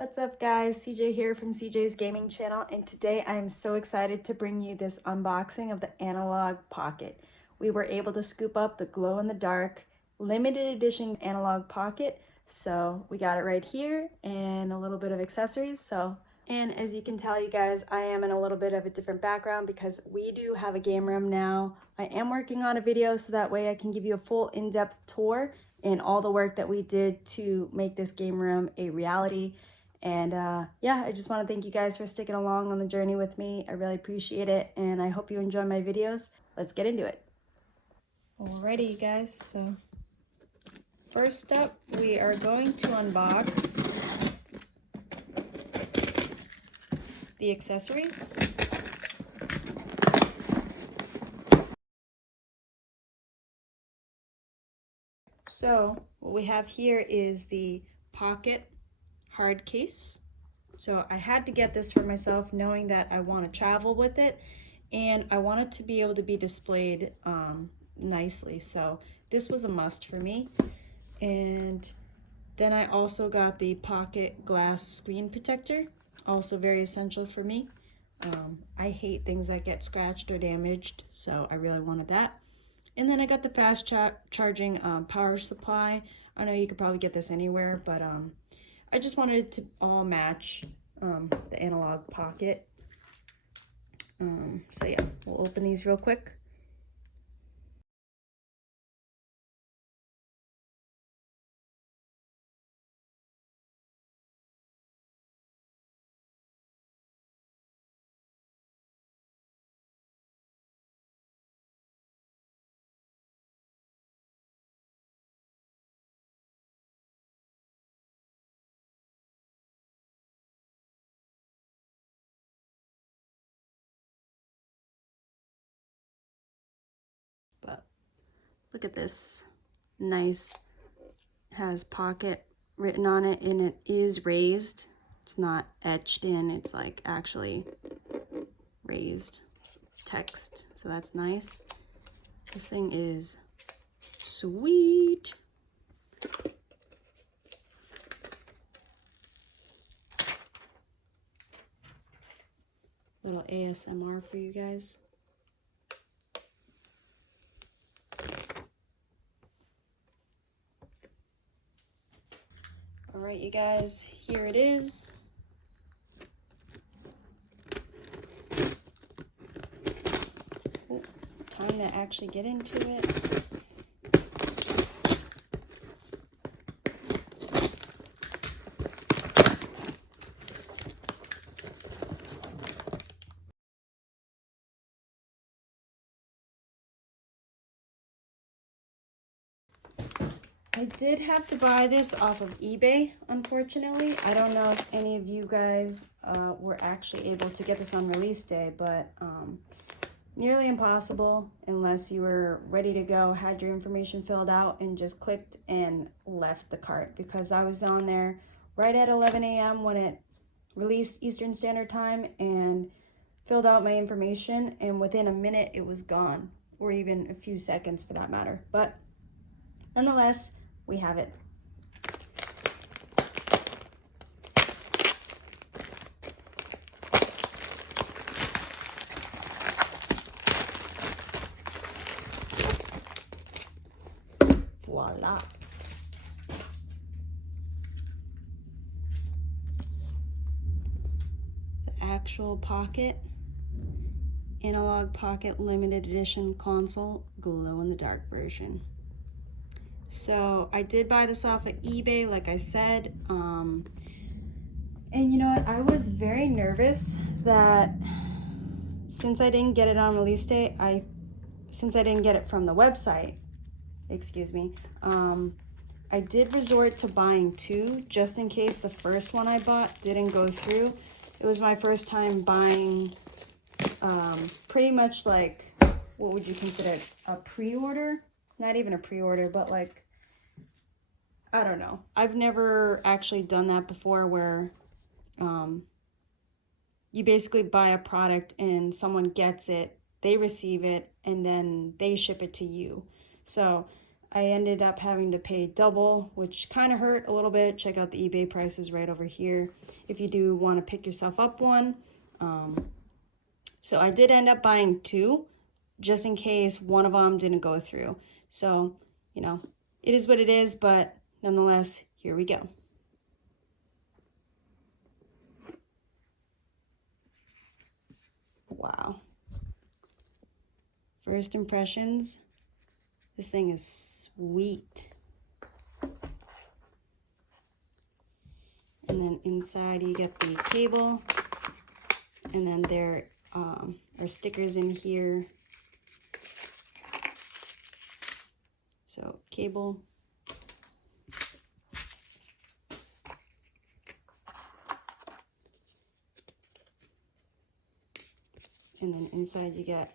What's up guys, CJ here from CJ's Gaming Channel, and today I am so excited to bring you this unboxing of the Analogue Pocket. We were able to scoop up the glow-in-the-dark limited edition Analogue Pocket, so we got it right here and a little bit of accessories. And as you can tell, you guys, I am in a little bit of a different background because we do have a game room now. I am working on a video so that way I can give you a full in-depth tour and all the work that we did to make this game room a reality. And yeah, I just want to thank you guys for sticking along on the journey with me. I really appreciate it, and I hope you enjoy my videos. Let's get into it. Alrighty, you guys, so first up, we are going to unbox the accessories. So what we have here is the Pocket hard case. So I had to get this for myself, knowing that I want to travel with it and I want it to be able to be displayed nicely. So this was a must for me. And then I also got the Pocket glass screen protector, also very essential for me. I hate things that get scratched or damaged, so I really wanted that. And then I got the fast charging power supply. I know you could probably get this anywhere, but I just wanted it to all match the Analogue Pocket. So yeah, we'll open these real quick. But look at this, nice, has Pocket written on it, and it is raised. It's not etched in, it's like actually raised text, so that's nice. This thing is sweet. Little ASMR for you guys. All right, you guys, here it is. Ooh, time to actually get into it. I did have to buy this off of eBay, unfortunately. I don't know if any of you guys were actually able to get this on release day, but nearly impossible unless you were ready to go, had your information filled out, and just clicked and left the cart, because I was on there right at 11 a.m. when it released Eastern Standard Time and filled out my information, and within a minute it was gone, or even a few seconds for that matter. But nonetheless, we have it. Voila. The actual Pocket, Analogue Pocket limited edition console, glow-in-the-dark version. So I did buy this off of eBay, like I said, and you know what, I was very nervous that since I didn't get it on release day, since I didn't get it from the website, excuse me, I did resort to buying two just in case the first one I bought didn't go through. It was my first time buying pretty much like, what would you consider a pre-order? Not even a pre-order, but like, I don't know. I've never actually done that before, where you basically buy a product and someone gets it, they receive it, and then they ship it to you. So I ended up having to pay double, which kind of hurt a little bit. Check out the eBay prices right over here if you do want to pick yourself up one. So I did end up buying two, just in case one of them didn't go through. So, you know, it is what it is, but nonetheless, here we go. Wow. First impressions, this thing is sweet. And then inside you get the cable, and then there are stickers in here. So cable, and then inside you get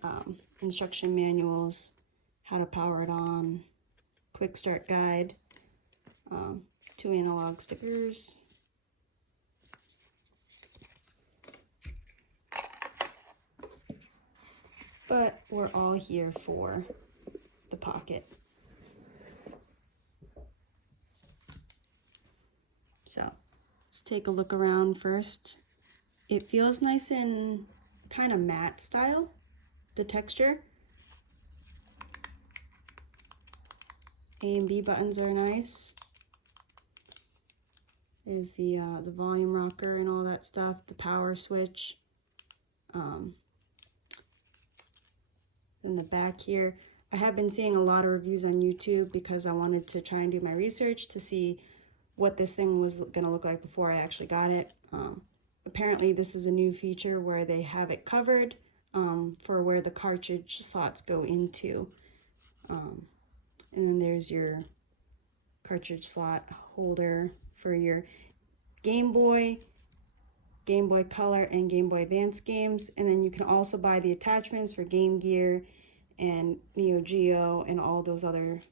instruction manuals, how to power it on, quick start guide, 2 analog stickers, but we're all here for the Pocket. So let's take a look around first. It feels nice and kind of matte style, the texture. A and B buttons are nice. There's the volume rocker and all that stuff, the power switch. Then the back here, I have been seeing a lot of reviews on YouTube because I wanted to try and do my research to see what this thing was gonna look like before I actually got it. Apparently this is a new feature where they have it covered for where the cartridge slots go into. And then there's your cartridge slot holder for your Game Boy, Game Boy Color, and Game Boy Advance games. And then you can also buy the attachments for Game Gear and Neo Geo and all those other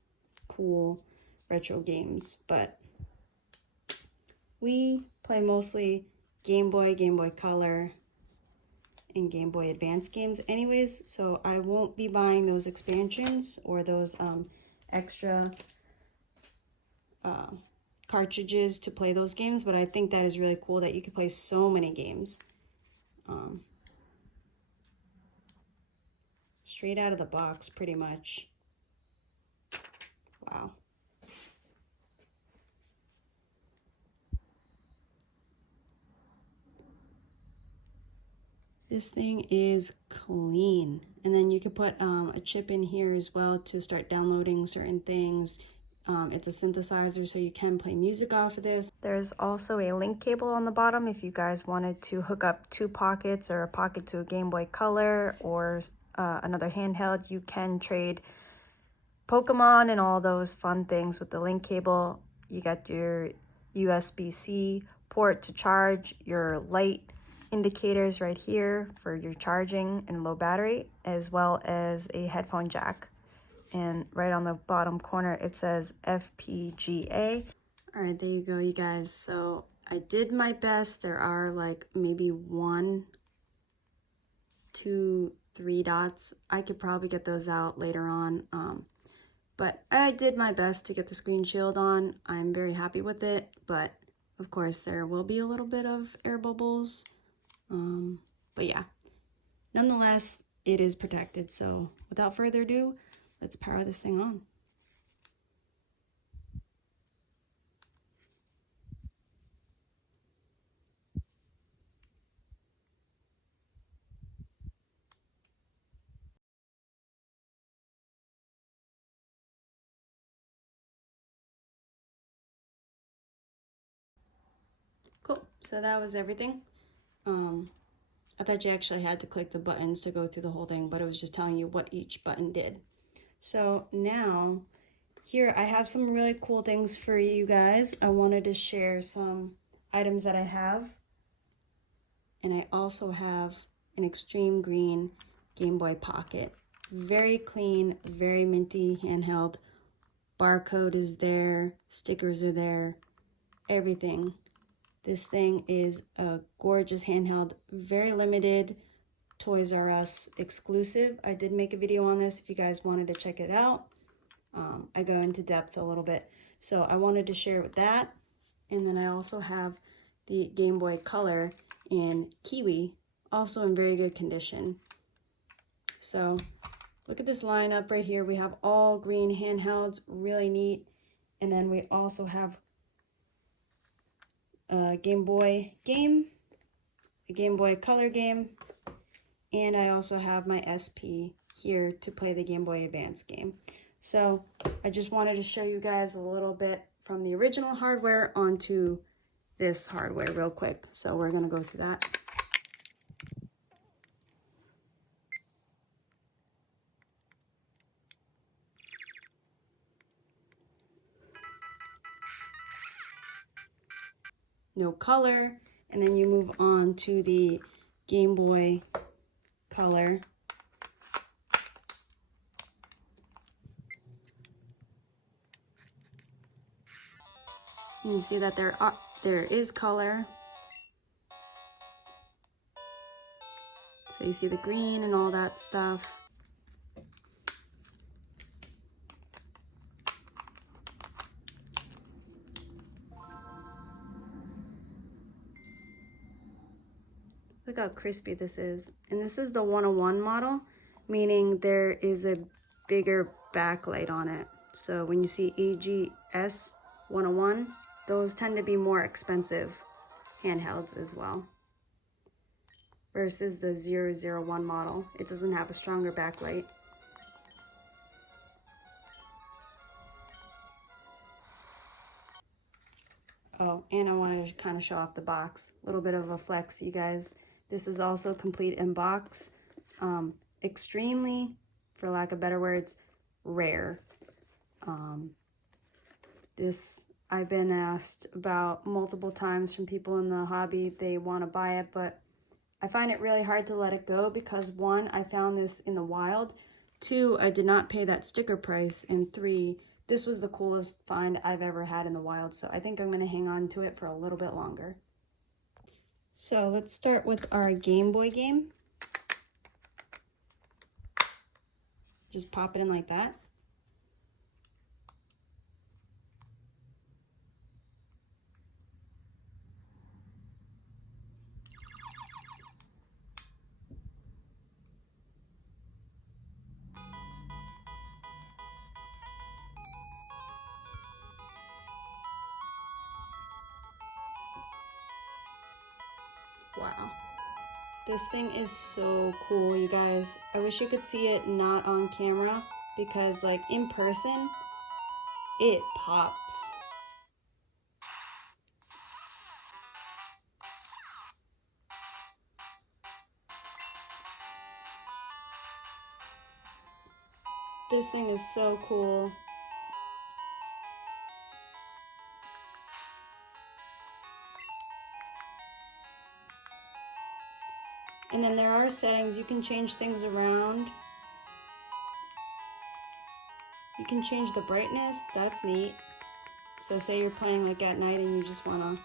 cool retro games. But we play mostly Game Boy, Game Boy Color, and Game Boy Advance games anyways, so I won't be buying those expansions or those extra cartridges to play those games, but I think that is really cool that you can play so many games. Straight out of the box, pretty much. Wow. This thing is clean. And then you could put a chip in here as well to start downloading certain things. It's a synthesizer, so you can play music off of this. There's also a link cable on the bottom if you guys wanted to hook up 2 pockets or a pocket to a Game Boy Color or another handheld. You can trade Pokemon and all those fun things with the link cable. You got your USB-C port to charge, your light indicators right here for your charging and low battery, as well as a headphone jack. And right on the bottom corner it says FPGA. All right, there you go, you guys. So I did my best. There are like maybe 1, 2, 3 dots. I could probably get those out later on, but I did my best to get the screen shield on. I'm very happy with it, but of course there will be a little bit of air bubbles. But yeah, nonetheless, it is protected. So without further ado, let's power this thing on. Cool, so that was everything. I thought you actually had to click the buttons to go through the whole thing, but it was just telling you what each button did. So now, here I have some really cool things for you guys. I wanted to share some items that I have. And I also have an extreme green Game Boy Pocket. Very clean, very minty handheld. Barcode is there, stickers are there, everything. This thing is a gorgeous handheld, very limited, Toys R Us exclusive. I did make a video on this if you guys wanted to check it out. I go into depth a little bit. So I wanted to share with that. And then I also have the Game Boy Color in Kiwi, also in very good condition. So look at this lineup right here. We have all green handhelds, really neat. And then we also have a Game Boy game, a Game Boy Color game, and I also have my SP here to play the Game Boy Advance game. So I just wanted to show you guys a little bit from the original hardware onto this hardware real quick. So we're gonna go through that. No color, and then you move on to the Game Boy Color. You can see that there is color. So you see the green and all that stuff. Look how crispy this is. And this is the 101 model, meaning there is a bigger backlight on it. So when you see AGS 101, those tend to be more expensive handhelds as well. Versus the 001 model. It doesn't have a stronger backlight. Oh, and I wanted to kind of show off the box. A little bit of a flex, you guys. This is also complete in box. Extremely, for lack of better words, rare. This I've been asked about multiple times from people in the hobby. They want to buy it, but I find it really hard to let it go because 1, I found this in the wild. 2, I did not pay that sticker price. And 3, this was the coolest find I've ever had in the wild. So I think I'm going to hang on to it for a little bit longer. So let's start with our Game Boy game. Just pop it in like that. Wow. This thing is so cool, you guys. I wish you could see it not on camera because like in person, it pops. This thing is so cool. And then there are settings, you can change things around. You can change the brightness, that's neat. So say you're playing like at night and you just wanna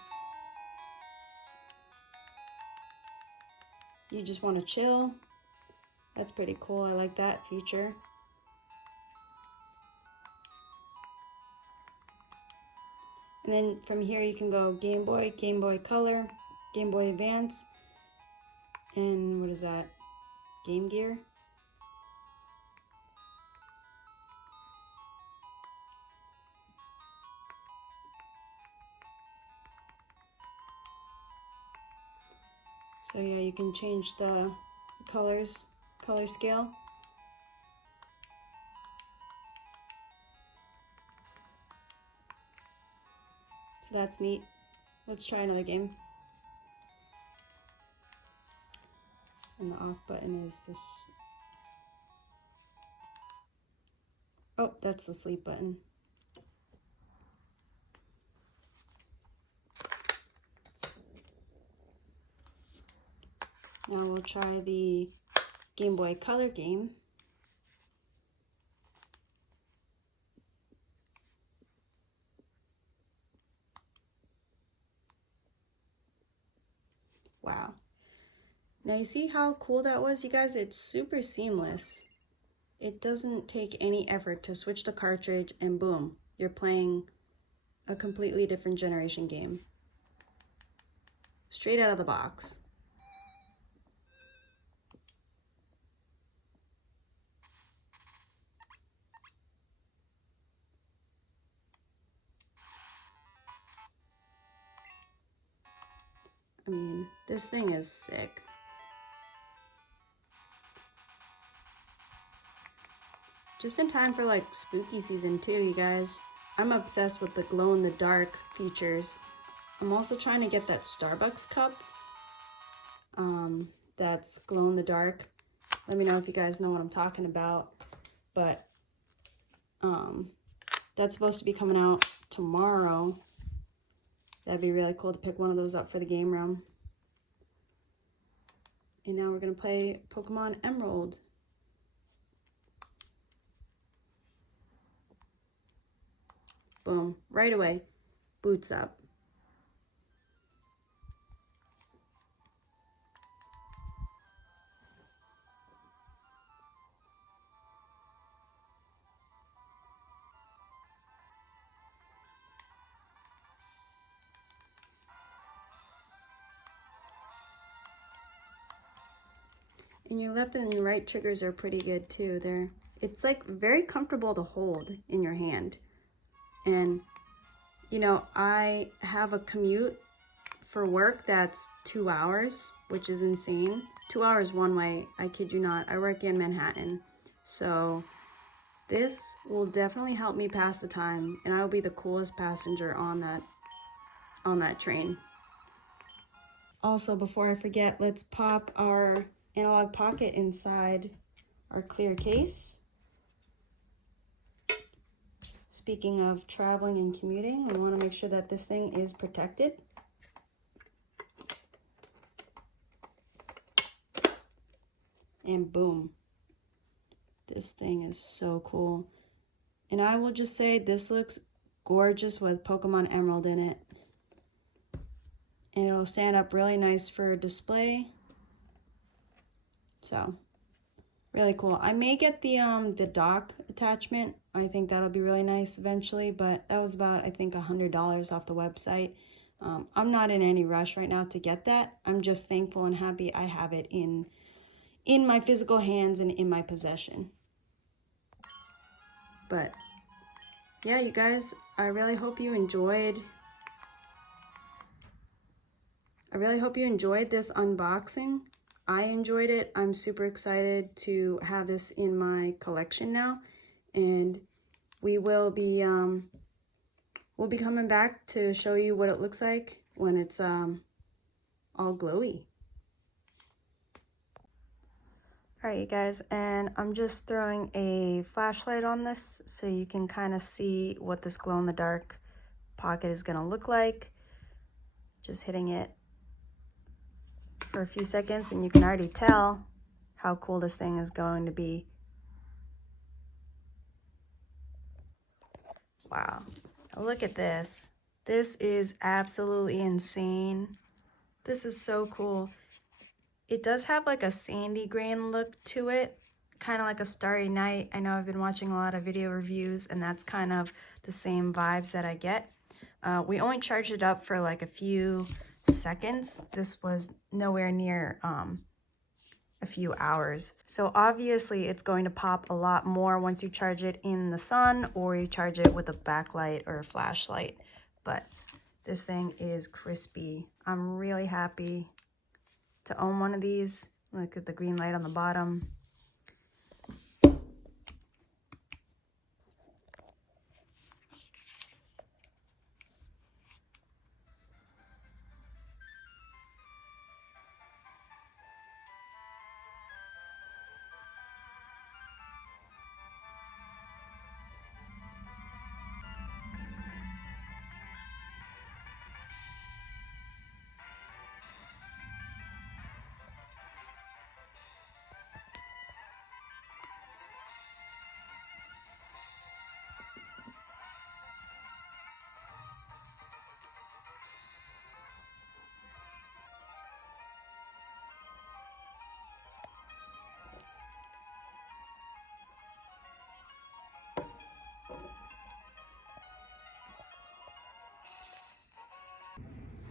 chill. That's pretty cool, I like that feature. And then from here you can go Game Boy, Game Boy Color, Game Boy Advance, and what is that? Game Gear? So yeah, you can change the color scale. So that's neat. Let's try another game. And the off button is this. Oh, that's the sleep button. Now we'll try the Game Boy Color game. Wow. Now you see how cool that was, you guys? It's super seamless. it doesn't take any effort to switch the cartridge and boom, you're playing a completely different generation game. Straight out of the box. I mean, this thing is sick. Just in time for like spooky season too, you guys. I'm obsessed with the glow-in-the-dark features. I'm also trying to get that Starbucks cup that's glow-in-the-dark. Let me know if you guys know what I'm talking about. But that's supposed to be coming out tomorrow. That'd be really cool to pick one of those up for the game room. And now we're going to play Pokemon Emerald. Boom, right away, boots up. And your left and your right triggers are pretty good too. It's like very comfortable to hold in your hand. And you know, I have a commute for work that's 2 hours, which is insane. 2 hours one way, I kid you not. I work in Manhattan. So this will definitely help me pass the time, and I will be the coolest passenger on that train. Also, before I forget, let's pop our Analogue Pocket inside our clear case. Speaking of traveling and commuting, we want to make sure that this thing is protected. And boom. This thing is so cool. And I will just say this looks gorgeous with Pokemon Emerald in it. And it'll stand up really nice for display. So, really cool. I may get the dock attachment. I think that'll be really nice eventually, but that was about, I think, $100 off the website. I'm not in any rush right now to get that. I'm just thankful and happy I have it in my physical hands and in my possession. But yeah, you guys, I really hope you enjoyed this unboxing. I enjoyed it. I'm super excited to have this in my collection now, and we will be we'll be coming back to show you what it looks like when it's all glowy. All right, you guys, and I'm just throwing a flashlight on this so you can kind of see what this glow-in-the-dark pocket is gonna look like. Just hitting it for a few seconds, and you can already tell how cool this thing is going to be. Wow, look at this. This is absolutely insane. This is so cool. It does have like a sandy grain look to it, kind of like a Starry Night. I know I've been watching a lot of video reviews, and that's kind of the same vibes that I get. We only charged it up for like a few seconds. This was nowhere near a few hours. So obviously it's going to pop a lot more once you charge it in the sun or you charge it with a backlight or a flashlight. But this thing is crispy. I'm really happy to own one of these. Look at the green light on the bottom.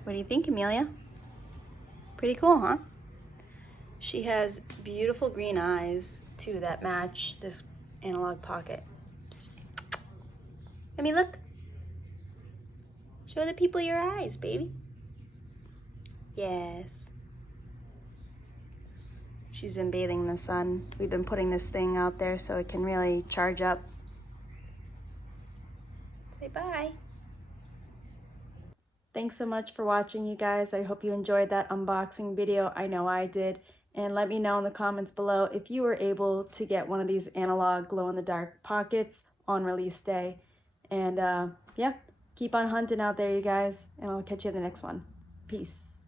What do you think, Amelia? Pretty cool, huh? She has beautiful green eyes, too, that match this Analog Pocket. Psst, psst. Let me look. Show the people your eyes, baby. Yes. She's been bathing in the sun. We've been putting this thing out there so it can really charge up. Say bye. Thanks so much for watching, you guys. I hope you enjoyed that unboxing video. I know I did. And let me know in the comments below if you were able to get one of these analog glow-in-the-dark pockets on release day. And yeah, keep on hunting out there, you guys. And I'll catch you in the next one. Peace.